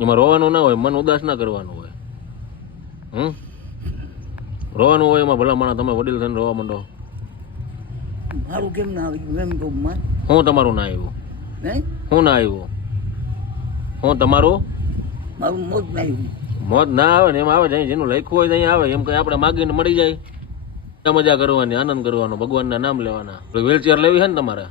એમાં રોવાનું ના હોય, મન ઉદાસ ના કરવાનું હોય. રોવાનું હોય એમાં ભલા માણસ તમે વડીલ થઈને રોવા માંડો. મારું કેમ ના આવ્યું એમ કહું માં. હું તમારું ના આવ્યું? નહીં હું ના આવ્યું? હું તમારું મારું મોત ના આવ્યું. મોત ના આવે ને એમ આવે છે જેનું લખ્યું હોય ત્યાં આવે. એમ કઈ આપણે માગીને મળી જાય. મજા કરવાની, આનંદ કરવાનો, ભગવાનના નામ લેવાના. વ્હીલચેર લેવી છે ને તમારે?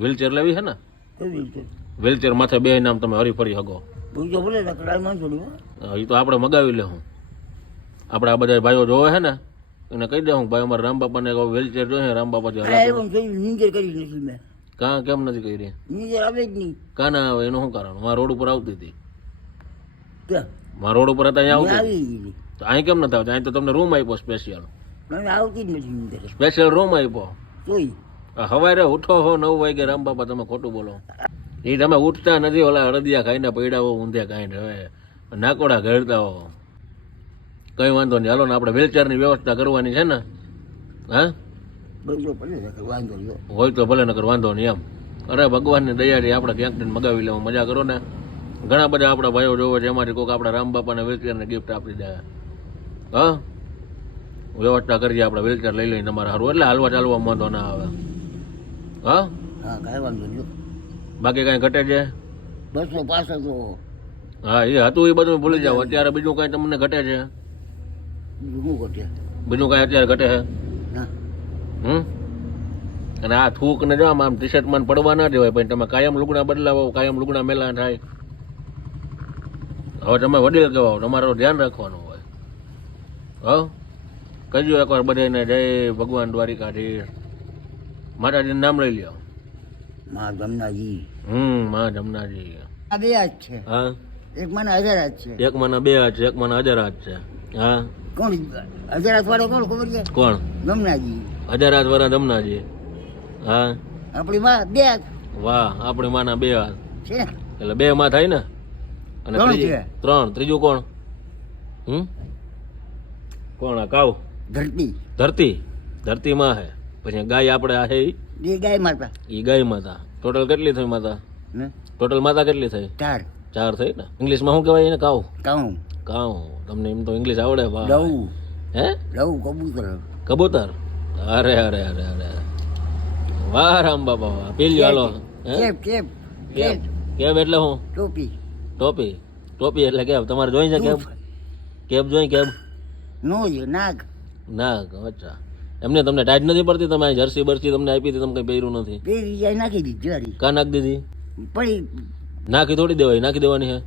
વ્હીલચેર લેવી છે ને? કેવી રીતે વ્હીલચેર માથે બે નામ તમે હરીફરી શકો. પૂછો ભલે કડાઈ માં છોડ્યું. એ તો આપણે મગાવી લેવું. આપણે આ બધા ભાઈઓ જોવે છે ને એને કહી દે હું ભાઈ અમારે રામબાપાને વ્હીલચેર જોઈએ. રામબાપા નીંદર કરી નથી મેં. કાં કેમ નથી કરી? નીંદર આવે જ નહીં. કાં ના આવે એનું શું કારણ? મારા રોડ ઉપર આવતી હતી. ક્યાં મારા રોડ ઉપર હતા અહીંયા આવતી. આવી ગઈ તો અહીં કેમ નથી આવતી? અહીં તો તમને રૂમ આપ્યો સ્પેશિયલ. મને આવતી જ નથી નીંદર. સ્પેશિયલ રૂમ આપ્યો. જોઈ સવારે ઉઠો હો 9 વાગે રામબાપા, તમે ખોટું બોલો. એ તમે ઉઠતા નથી. ઓલા અડદિયા ખાઈને પૈડા હો, ઊંધિયા ખાઈને હવે નાકોડા ઘડતા હો. કઈ વાંધો નહીં, હાલો ને આપણે વ્હીલચેરની વ્યવસ્થા કરવાની છે ને. હા બધો ભલે વાંધો લ્યો હોય તો ભલે, નકર વાંધો નહીં એમ. અરે ભગવાનની દયાથી આપણે ક્યાંક ને મગાવી લેવું, મજા કરો ને. ઘણા બધા આપણા ભાઈઓ જોવે છે, એમાંથી કોઈક આપણા રામબાપાને વ્હીલચેરને ગિફ્ટ આપી દે. હા વ્યવસ્થા કરીએ આપણે, વ્હીલચેર લઈ લઈને તમારે સારું, એટલે હાલવા ચાલવા વાંધો ના આવે. હા હા કાંઈ વાંધો નહીં. બાકી કાંઈ ઘટે છે? 265 તો હા એ હતું એ બધું ભૂલી જાઓ. અત્યારે બીજું કાંઈ તમને ઘટે છે? શું ઘટે? બીજું કાંઈ અત્યારે ઘટે છે? ના અને આ થૂક ને જો આમ ટી શર્ટમાં પડવા ના દેવાય. પણ તમે કાયમ લુગડા બદલાવો, કાયમ લુગડા મેલા થાય. હવે તમે વડીલ કહેવાઓ, તમારું ધ્યાન રાખવાનું હોય. કહેજો એકવાર બધાને જય ભગવાન દ્વારિકાધીશ. માતાજીનું નામ લઈ લ્યો. માં જમનાજી. માં જમનાજી. આ બે હાથ છે. હા એક મને 1000 હાથ છે. એક માના 2 હાથ છે, એક માના 1000 હાથ છે. હા કોણ 1000 હાથ વાળો કોણ ખબર છે? કોણ? જમનાજી. 1000 હાથ વાળા જમનાજી. હા આપણી માં 2 હાથ વાહ, આપણી માના 2 હાથ છે. એટલે 2 માં થાય ને. અને 3 ત્રીજું કોણ? કોણ? આ કાવ? ધરતી. ધરતી. ધરતી માં હે. પછી ગાય આપણે આ છે બે ગાય માતા. ઈ ગાય માતા. ટોટલ કેટલી થઈ માતા? ને ટોટલ માતા કેટલી થઈ? 4 થઈ ને. ઇંગ્લિશમાં શું કહેવાય એને? કાવ. કાઉ. કાવ. તમને એમ તો ઇંગ્લિશ આવડે? વાહ. ડવ. હે ડવ કબૂતર. કબૂતર. અરે અરે અરે અરે વાહ રામ બાપા વાહ. પીલ્યો હાલો. Cap cap cab. કેબ એટલે હું? ટોપી. ટોપી. ટોપી એટલે કેબ. તમારે જોઈ છે કેબ? કેબ જોઈ? કેબ નો છે નાગ. નાગ. અચ્છા એમને તમને ટાઈટ નથી પડતી? તમે જર્સી બરસી તમને આપી હતી, તમે કઈ પહેર્યું નથી? પેરી જાય નાખી દીધી. કા નાખી દીધી? પડી નાખી થોડી દેવાય, નાખી દેવાની હે.